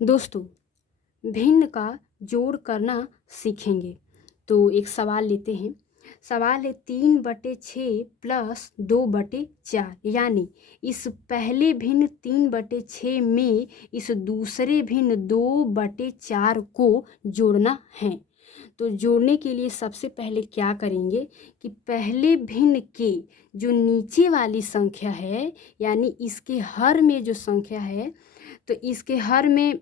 दोस्तों, भिन्न का जोड़ करना सीखेंगे। तो एक सवाल लेते हैं। सवाल है 3/6 प्लस 2/4, यानी इस पहले भिन्न 3/6 में इस दूसरे भिन्न 2/4 को जोड़ना है। तो जोड़ने के लिए सबसे पहले क्या करेंगे कि पहले भिन्न के जो नीचे वाली संख्या है, यानी इसके हर में जो संख्या है, तो इसके हर में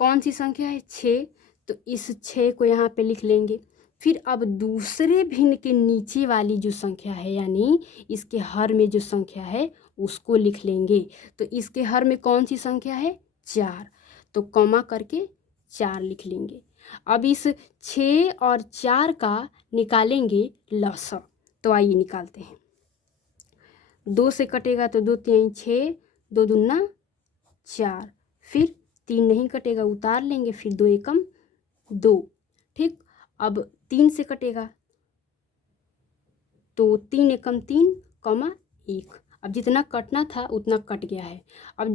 कौन सी संख्या है? 6। तो इस 6 को यहाँ पे लिख लेंगे। फिर अब दूसरे भिन्न के नीचे वाली जो संख्या है, यानी इसके हर में जो संख्या है, उसको लिख लेंगे। तो इसके हर में कौन सी संख्या है? 4। तो कॉमा करके 4 लिख लेंगे। अब इस 6 और 4 का निकालेंगे लसा। तो आइए निकालते हैं। 2 से कटेगा तो 2 3 6, 2 दूना 4, फिर 3 नहीं कटेगा, उतार लेंगे, फिर 2 एकम 2। ठीक, अब 3 से कटेगा तो 3 एकम 3, 1। अब जितना कटना था उतना कट गया है। अब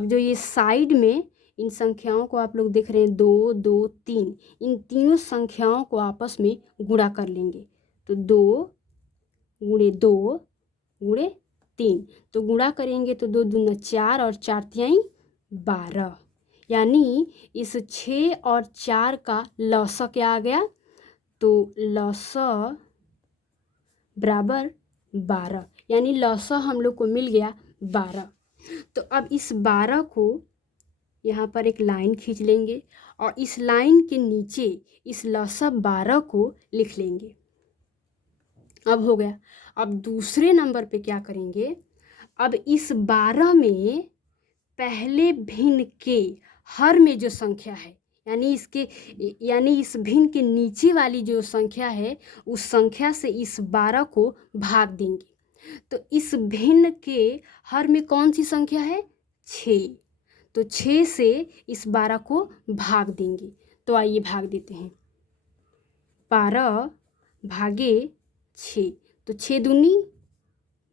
जो ये साइड में इन संख्याओं को आप लोग देख रहे हैं, 2 2 3, इन तीनों संख्याओं को आपस में गुणा कर लेंगे। तो 2 गुणे 2 गुणे 3, तो गुणा करेंगे तो 2 दूना 4 और 4 तिहाई 12, यानी इस 6 और 4 का लौसा क्या आ गया? तो लौसा बराबर 12, यानी लौसा हम लोग को मिल गया 12। तो अब इस 12 को यहाँ पर एक लाइन खींच लेंगे और इस लाइन के नीचे इस लौसा 12 को लिख लेंगे। अब हो गया। अब दूसरे नंबर पे क्या करेंगे? अब इस 12 में पहले भिन्न के हर में जो संख्या है, यानी इस भिन्न के नीचे वाली जो संख्या है, उस संख्या से इस 12 को भाग देंगे। तो इस भिन्न के हर में कौन सी संख्या है? 6। तो 6 से इस 12 को भाग देंगे। तो आइए भाग देते हैं। 12 भागे 6, तो 6 दूनी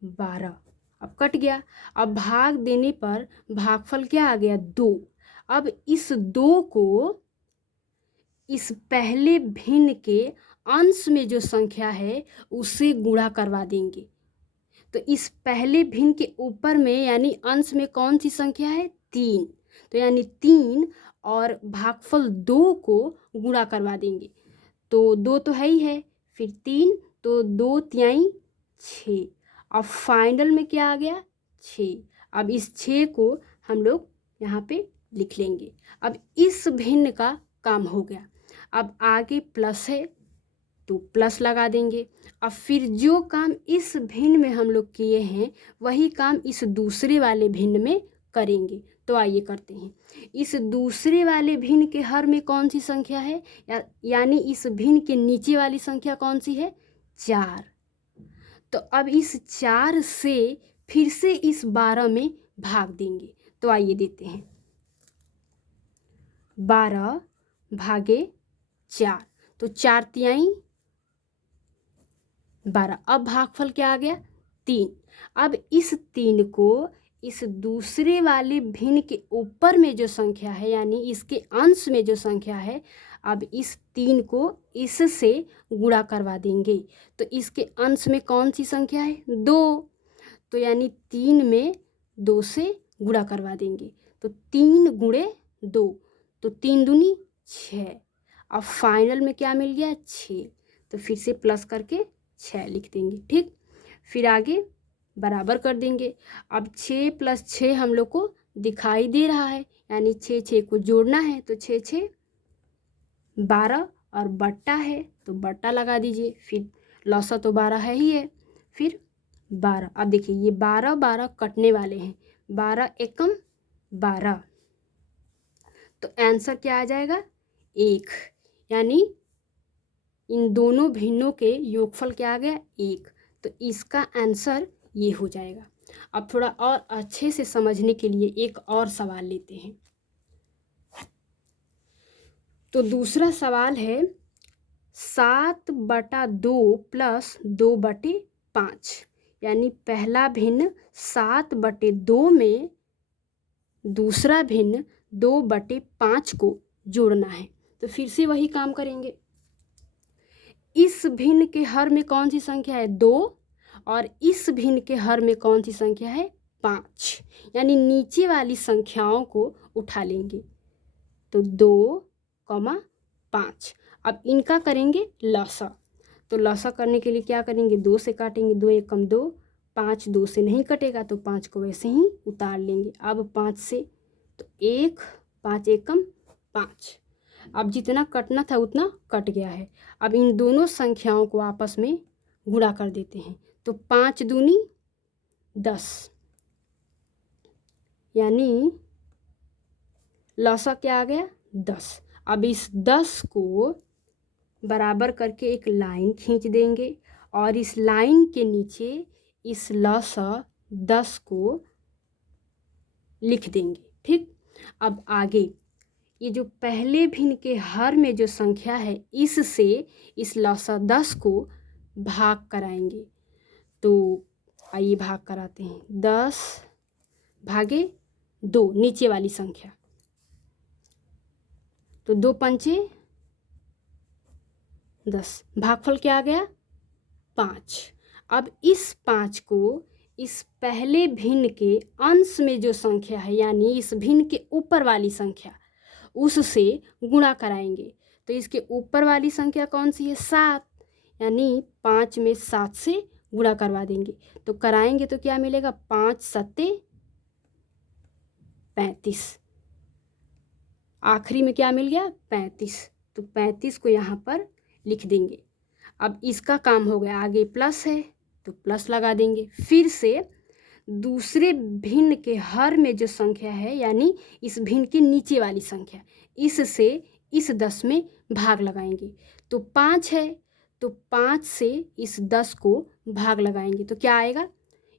12। अब कट गया। अब भाग देने पर भागफल क्या आ गया? 2। अब इस 2 को इस पहले भिन्न के अंश में जो संख्या है उससे गुणा करवा देंगे। तो इस पहले भिन्न के ऊपर में यानी अंश में कौन सी संख्या है? 3। तो यानी 3 और भागफल 2 को गुणा करवा देंगे। तो 2 तो है ही है, फिर 3, तो 2 तिहाई 6। अब फाइनल में क्या आ गया? 6। अब इस 6 को हम लोग यहाँ पे लिख लेंगे। अब इस भिन्न का काम हो गया। अब आगे प्लस है तो प्लस लगा देंगे। अब फिर जो काम इस भिन्न में हम लोग किए हैं वही काम इस दूसरे वाले भिन्न में करेंगे। तो आइए करते हैं। इस दूसरे वाले भिन्न के हर में कौन सी संख्या है? यानी इस भिन्न के नीचे वाली संख्या कौन सी है? 4। तो अब इस 4 से फिर से इस 12 में भाग देंगे। तो आइए देते हैं। 12 भागे 4, तो 4 तिहाई 12। अब भागफल क्या आ गया? 3। अब इस 3 को इस दूसरे वाले भिन्न के ऊपर में जो संख्या है, यानी इसके अंश में जो संख्या है, अब इस 3 को इससे गुणा करवा देंगे। तो इसके अंश में कौन सी संख्या है? 2। तो यानी 3 में 2 से गुणा करवा देंगे। तो 3 गुणे 2, तो 3 दूनी 6। अब फाइनल में क्या मिल गया? 6। तो फिर से प्लस करके 6 लिख देंगे। ठीक, फिर आगे बराबर कर देंगे। अब 6 + 6 हम लोग को दिखाई दे रहा है, यानी 6 6 को जोड़ना है। तो 6 6 12 और बट्टा है तो बट्टा लगा दीजिए। फिर लौसा तो 12 है ही है, फिर 12। अब देखिए ये 12 12 कटने वाले हैं, 12 एकम 12। तो आंसर क्या आ जाएगा? 1। यानी इन दोनों भिन्नों के योगफल क्या आ गया? 1। तो इसका आंसर ये हो जाएगा। अब थोड़ा और अच्छे से समझने के लिए एक और सवाल लेते हैं। तो दूसरा सवाल है 7/2 + 2/5, यानी पहला भिन्न 7/2 में दूसरा भिन्न 2/5 को जोड़ना है। तो फिर से वही काम करेंगे। इस भिन्न के हर में कौन सी संख्या है? 2, और इस भिन्न के हर में कौन सी संख्या है? 5। यानी नीचे वाली संख्याओं को उठा लेंगे। तो 2, 5। अब इनका करेंगे लसा। तो लसा करने के लिए क्या करेंगे? 2 से काटेंगे, 2 एकम 2, 5 2 से नहीं कटेगा तो 5 को वैसे ही उतार लेंगे। अब 5 से तो 1, 5 एकम 5। अब जितना कटना था उतना कट गया है। अब इन दोनों संख्याओं को आपस में गुणा कर देते हैं। तो 5 दूनी 10, यानी लसा क्या आ गया? 10। अब इस 10 को बराबर करके एक लाइन खींच देंगे और इस लाइन के नीचे इस लसा 10 को लिख देंगे। ठीक, अब आगे ये जो पहले भिन्न के हर में जो संख्या है, इससे इस लसा 10 को भाग कराएंगे। तो आइए भाग कराते हैं। 10 भागे 2, नीचे वाली संख्या, तो 2 पंचे 10, भागफल क्या आ गया? 5। अब इस 5 को इस पहले भिन्न के अंश में जो संख्या है, यानी इस भिन्न के ऊपर वाली संख्या, उससे गुणा कराएंगे। तो इसके ऊपर वाली संख्या कौन सी है? 7, यानी 5 में 7 से गुणा करवा देंगे। तो कराएंगे तो क्या मिलेगा? 5 सत्ते 35। आखिरी में क्या मिल गया? 35। तो 35 को यहाँ पर लिख देंगे। अब इसका काम हो गया। आगे प्लस है तो प्लस लगा देंगे। फिर से दूसरे भिन्न के हर में जो संख्या है, यानी इस भिन्न के नीचे वाली संख्या, इससे इस 10 में भाग लगाएंगे। तो 5 है तो 5 से इस 10 को भाग लगाएंगे तो क्या आएगा?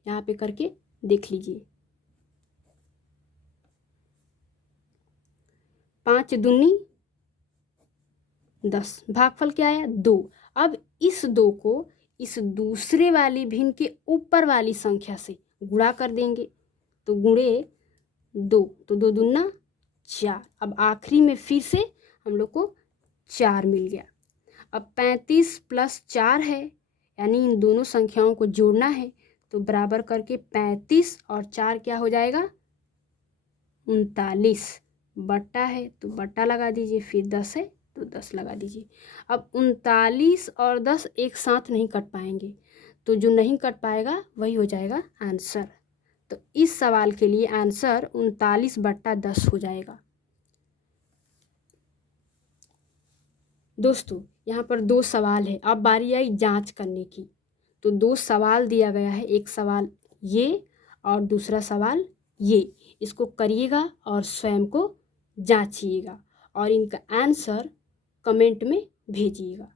यहाँ पे करके देख लीजिए। 5 दूनी 10, भागफल क्या आया? 2। अब इस 2 को इस दूसरे वाली भिन्न के ऊपर वाली संख्या से गुणा कर देंगे। तो गुणे 2, तो 2 दूना 4। अब आखिरी में फिर से हम लोग को 4 मिल गया। अब 35 + 4 है, यानी इन दोनों संख्याओं को जोड़ना है। तो बराबर करके 35 और 4 क्या हो जाएगा? 39। बट्टा है तो बट्टा लगा दीजिए, फिर 10 है तो 10 लगा दीजिए। अब 39 और 10 एक साथ नहीं कट पाएंगे, तो जो नहीं कट पाएगा वही हो जाएगा आंसर। तो इस सवाल के लिए आंसर 39/10 हो जाएगा। दोस्तों, यहाँ पर 2 सवाल है। अब बारी आई जांच करने की। तो 2 सवाल दिया गया है, एक सवाल ये और दूसरा सवाल ये। इसको करिएगा और स्वयं को जांचिएगा और इनका आंसर कमेंट में भेजिएगा।